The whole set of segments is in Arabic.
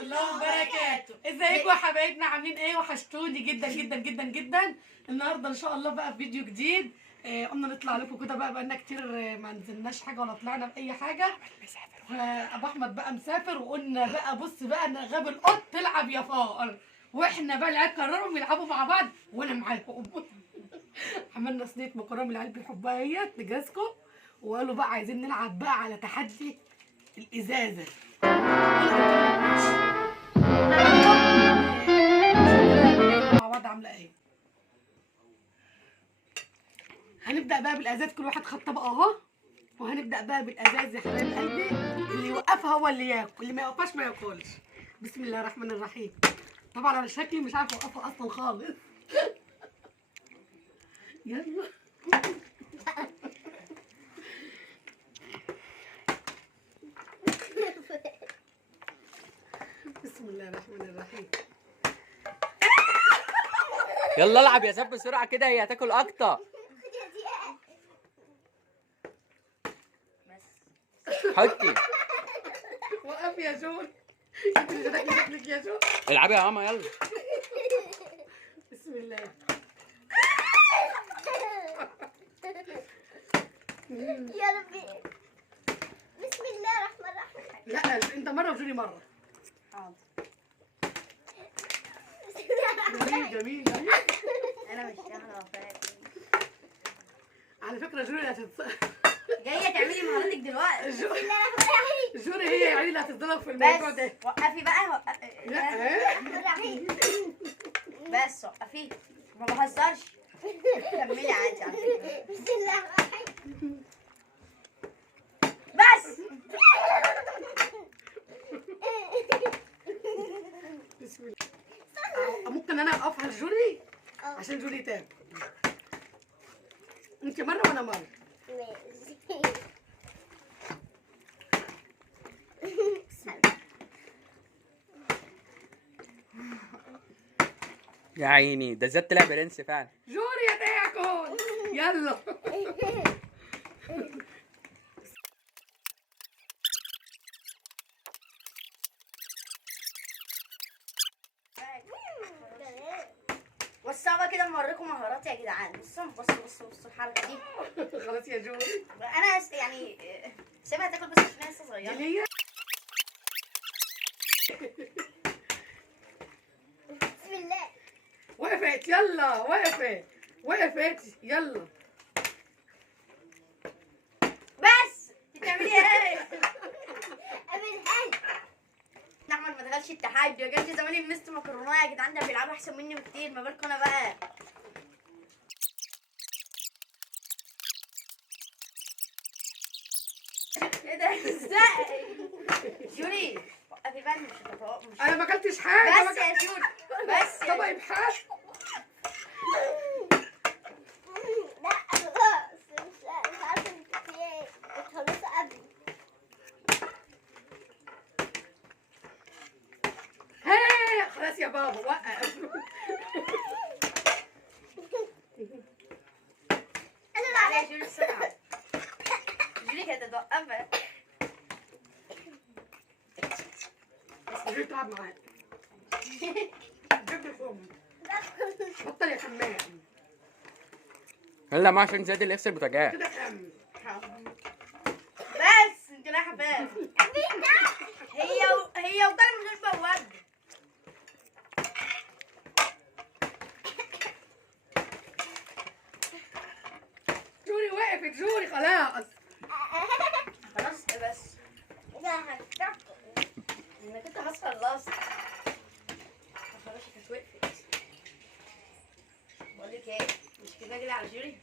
الله وبركاته. ازيكم يا حبايبنا، عاملين ايه؟ وحشتوني جدا جدا جدا جدا. النهارده ان شاء الله بقى في فيديو جديد. قلنا نطلع لكم كده بقى كتير ما نزلناش حاجه ولا طلعنا باي حاجه. ابو احمد بقى مسافر، وقلنا بقى بص بقى ان غاب القط تلعب يا فار، واحنا بقى العيال قرروا يلعبوا مع بعض وانا معاهم. عملنا صينيه مكرونه العيال بيحبوها اهيت لجازكم، وقالوا بقى عايزين نلعب بقى على تحدي الازازه. مع بعض عامله ايه؟ هنبدا بقى بالازاز، كل واحد خد طبق اهو، وهنبدا بقى بالازاز يا حبايب قلبي. اللي يوقفها هو اللي ياكل، اللي ما يوقفهاش ما ياكلش. بسم الله الرحمن الرحيم. طبعا انا شكلي مش عارفه اوقفها اصلا خالص. يلا بسم الله الرحمن الرحيم. يلا العب يا ساب بسرعه كده، هي هتاكل اكتر. حطي. وقف يا جون. انت اللي شكلك يا جون. العبي يا ماما يلا. بسم الله. يا ربي. بسم الله الرحمن الرحيم. لا انت مره وجوني مره. حاضر. بسم الله الرحمن جميل الرحيم. جميل جميل. انا مش داخله فاكر. على فكره جوني جايه تعملي مهاراتك دلوقتي. بسم الله الرحمن الرحيم. جوني هي يعني اللي هتتظلم في الموضوع ده. وقفي بقى لا الرحمن الرحيم. بس وقفي، ما بهزرش. كملي عادي على فكره. بسم الله الرحمن الرحيم. بس بسم الله. ممكن انا اوقفها لجوني عشان جوني تاكل. انت مره وانا مره. يا عيني ده زاد طلع برنس فعلا. جوني يا تاكل. يلا. بصوا بقى كده نوريكم مهاراتي يا جدعان. بصوا الحركه دي. خلاص يا جوني. انا يعني سيبها تاكل بس عشان هي لسه صغيره. جلية. بسم الله. وقفت يلا، وقفت يلا. بس بتعملي ايه؟ احمد ما دخلش التحدي، ما كانش زماني مست مكرونه يا جدعان. ده بيلعبوا احسن مني بكتير، ما بالكم انا بقى. ايه ده ازاي؟ جوري وقفي بقى، مش انا ما اكلتش حاجه. بس يا جوري بس يا طبق بحاجه. لا خلاص، مش عارفه انت في ايه. بتخلصوا قبل. ها خلاص يا بابا وقف. انا لا يا جوري بسرعه. جوري كانت توقفها. جيت تلعب معاك. جيب الفم. بطل يا حمام. يلا ما عشان زاد اللي يفصل بوتاجاز. كده كمل. بس انت رايحه فين؟ هي وطالع من غير بواب. جوري وقفت، جوري خلاص. خلاص بس انك انت خلاص خلصت. خلاص كانت وقفت. بقول لك ايه، مش كده كده على جوري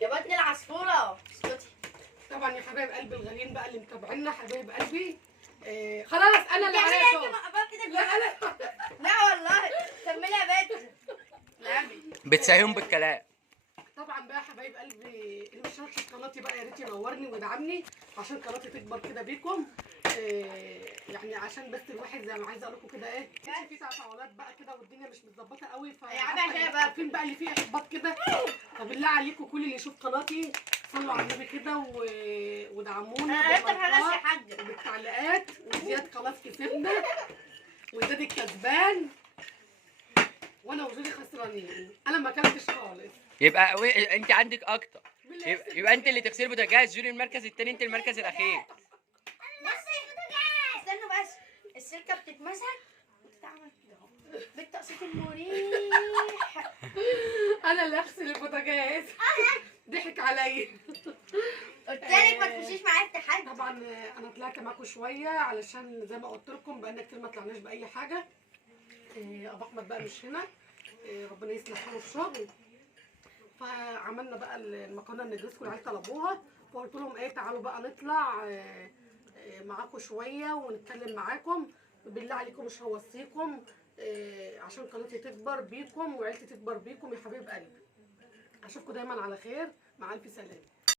يا بطني العصفوره. اسكتي. طبعا يا حبايب قلبي الغاليين بقى اللي متابعينا، حبايب قلبي. خلاص انا اللي تعملي عليا ايه الدور. كده لا انا. لا والله كملي يا بنت. نعمي بتساهمهم بالكلام. طبعا بقى يا حبايب قلبي اللي مش شارك في قناتي بقى يا ريت ينورني ويدعمني عشان قناتي تكبر كده بيكم. يعني عشان بس الواحد زي ما عايزه اقول لكم كده ايه، في تفاعلات بقى كده والدنيا مش متظبطه قوي. يا عم عشان بقى فين بقى اللي فيه احباط كده. فبالله عليكم كل اللي يشوف قناتي صلوا على النبي كده ودعمونا انا عرفت خلاص يا باللايكات حاجه. وبالتعليقات. وزياد خلاص كسبنا وزياد الكسبان وانا وجودي خسرانين. انا ما اكلتش خالص. يبقى انت عندك اكتر. مين اللي هيكسب؟ يبقى انت اللي تغسلي البوتاجاز، جوري المركز التاني، انت المركز الاخير. استنوا بس، السلكه بتتمسك وتتعمل كده اهو بالتقسيط المريح. انا اللي اغسل البوتاجاز. ضحك عليا. قلت لك ما تخشيش معايا التحدي. طبعا انا طلعت معاكم شويه علشان زي ما قلت لكم بقالنا كتير ما طلعناش باي حاجه. ابو احمد بقى مش هنا، ربنا يصلح حاله في شغل. فعملنا بقى المكرونه النجرسكو اللي العيال طلبوها، فقلت لهم ايه تعالوا بقى نطلع معاكم شويه ونتكلم معاكم. بالله عليكم مش هوصيكم عشان قناتي تكبر بيكم وعيلتي تكبر بيكم يا حبيب قلبي. اشوفكم دايما على خير، مع الف سلامه.